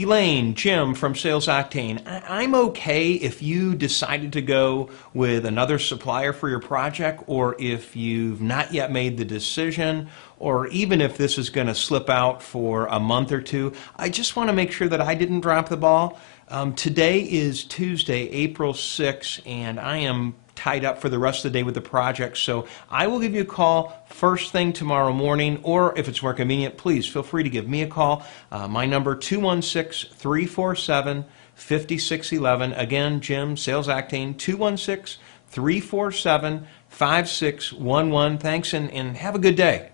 Elaine, Jim from Sales Octane. I'm okay if you decided to go with another supplier for your project, or if you've not yet made the decision, or even if this is going to slip out for a month or two. I just want to make sure that I didn't drop the ball. Today is Tuesday, April 6th, and I am tied up for the rest of the day with the project, so I will give you a call first thing tomorrow morning, or if it's more convenient, please feel free to give me a call. My number 216-347-5611. Again, Jim, Sales Octane, 216-347-5611. Thanks, and have a good day.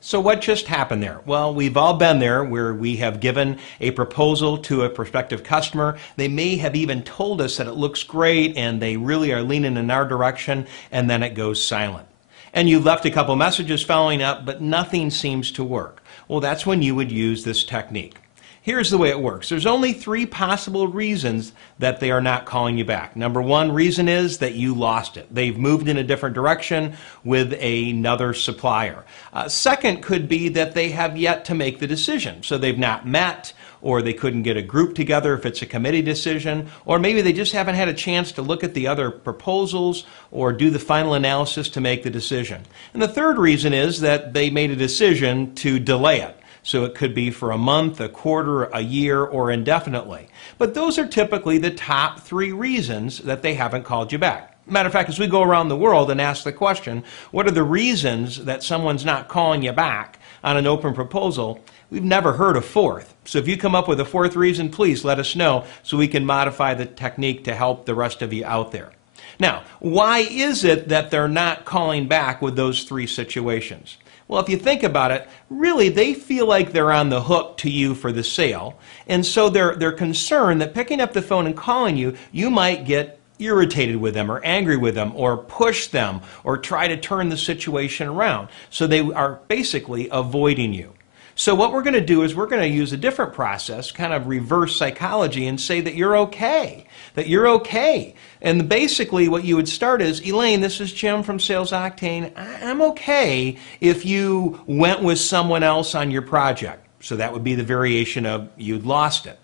So what just happened there? Well, we've all been there where we have given a proposal to a prospective customer. They may have even told us that it looks great and they really are leaning in our direction, and then it goes silent. And you've left a couple messages following up, but nothing seems to work. Well, that's when you would use this technique. Here's the way it works. There's only 3 possible reasons that they are not calling you back. Number 1 reason is that you lost it. They've moved in a different direction with another supplier. Second could be that they have yet to make the decision. So they've not met, or they couldn't get a group together if it's a committee decision, or maybe they just haven't had a chance to look at the other proposals or do the final analysis to make the decision. And the third reason is that they made a decision to delay it. So it could be for a month, a quarter, a year, or indefinitely. But those are typically the top 3 reasons that they haven't called you back. Matter of fact, as we go around the world and ask the question, what are the reasons that someone's not calling you back on an open proposal? We've never heard a 4th. So if you come up with a 4th reason, please let us know so we can modify the technique to help the rest of you out there. Now, why is it that they're not calling back with those 3 situations? Well, if you think about it, really they feel like they're on the hook to you for the sale, and so they're concerned that picking up the phone and calling you, you might get irritated with them or angry with them or push them or try to turn the situation around. So they are basically avoiding you. So what we're going to do is we're going to use a different process, kind of reverse psychology, and say that you're okay, that you're okay. And basically what you would start is, Elaine, this is Jim from Sales Octane. I'm okay if you went with someone else on your project. So that would be the variation of you'd lost it.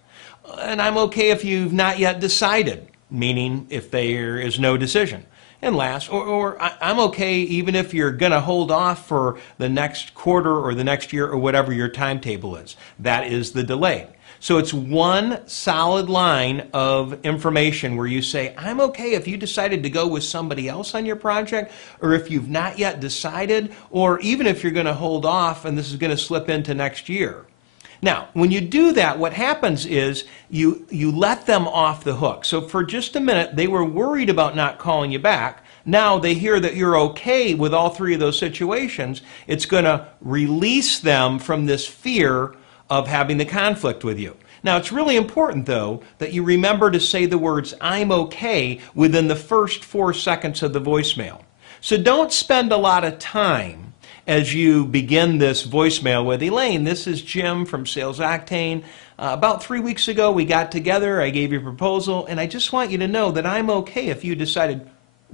And I'm okay if you've not yet decided, meaning if there is no decision. And last, or I'm okay even if you're going to hold off for the next quarter or the next year or whatever your timetable is. That is the delay. So it's one solid line of information where you say, I'm okay if you decided to go with somebody else on your project, or if you've not yet decided, or even if you're going to hold off and this is going to slip into next year. Now, when you do that, what happens is you let them off the hook. So for just a minute, they were worried about not calling you back. Now they hear that you're okay with all 3 of those situations. It's going to release them from this fear of having the conflict with you. Now, it's really important, though, that you remember to say the words, I'm okay, within the first 4 seconds of the voicemail. So don't spend a lot of time as you begin this voicemail with, Elaine, this is Jim from Sales Octane. About 3 weeks ago, we got together, I gave you a proposal, and I just want you to know that I'm okay if you decided.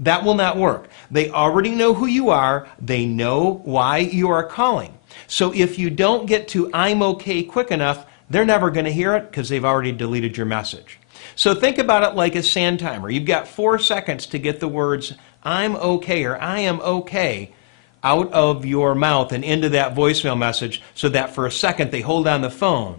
That will not work. They already know who you are. They know why you are calling. So if you don't get to I'm okay quick enough, they're never going to hear it because they've already deleted your message. So think about it like a sand timer. You've got 4 seconds to get the words I'm okay or I am okay out of your mouth and into that voicemail message, so that for a second they hold on the phone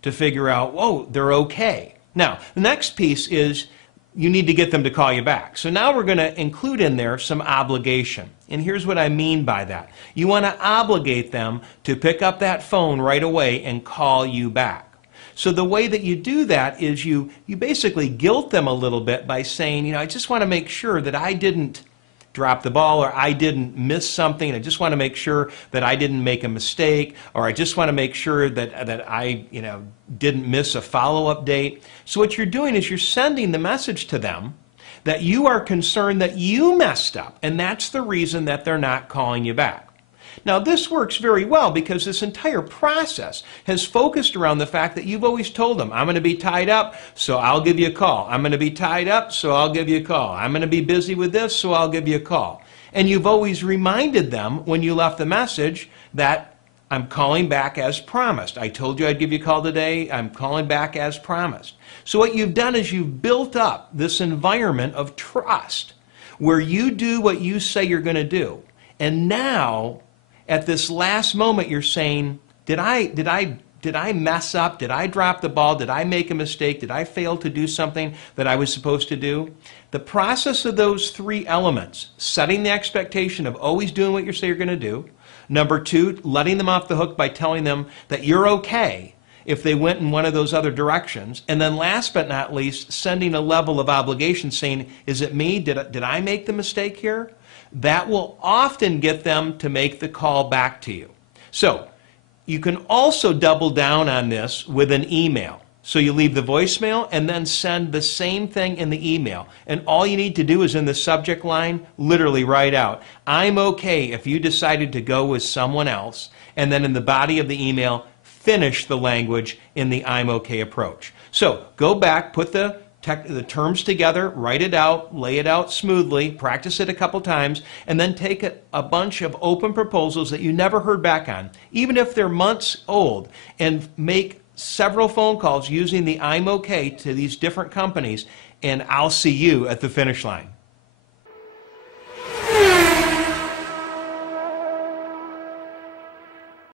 to figure out, whoa, they're okay. Now, the next piece is you need to get them to call you back. So now we're going to include in there some obligation. And here's what I mean by that. You want to obligate them to pick up that phone right away and call you back. So the way that you do that is you basically guilt them a little bit by saying, I just want to make sure that I didn't drop the ball, or I didn't miss something. I just want to make sure that I didn't make a mistake, or I just want to make sure that I didn't miss a follow-up date. So what you're doing is you're sending the message to them that you are concerned that you messed up, and that's the reason that they're not calling you back. Now, this works very well because this entire process has focused around the fact that you've always told them, I'm going to be tied up, so I'll give you a call. I'm going to be tied up, so I'll give you a call. I'm going to be busy with this, so I'll give you a call. And you've always reminded them when you left the message that I'm calling back as promised. I told you I'd give you a call today. I'm calling back as promised. So what you've done is you've built up this environment of trust where you do what you say you're going to do. And now, at this last moment, you're saying, did I mess up? Did I drop the ball? Did I make a mistake? Did I fail to do something that I was supposed to do? The process of those three elements, setting the expectation of always doing what you say you're going to do. Number two, letting them off the hook by telling them that you're okay if they went in one of those other directions. And then last but not least, sending a level of obligation saying, is it me? Did I make the mistake here? That will often get them to make the call back to you. So you can also double down on this with an email. So you leave the voicemail and then send the same thing in the email. And all you need to do is in the subject line, literally write out, I'm okay if you decided to go with someone else. And then in the body of the email, finish the language in the I'm okay approach. So go back, put the terms together, write it out, lay it out smoothly, practice it a couple times, and then take a bunch of open proposals that you never heard back on, even if they're months old, and make several phone calls using the I'm okay to these different companies, and I'll see you at the finish line.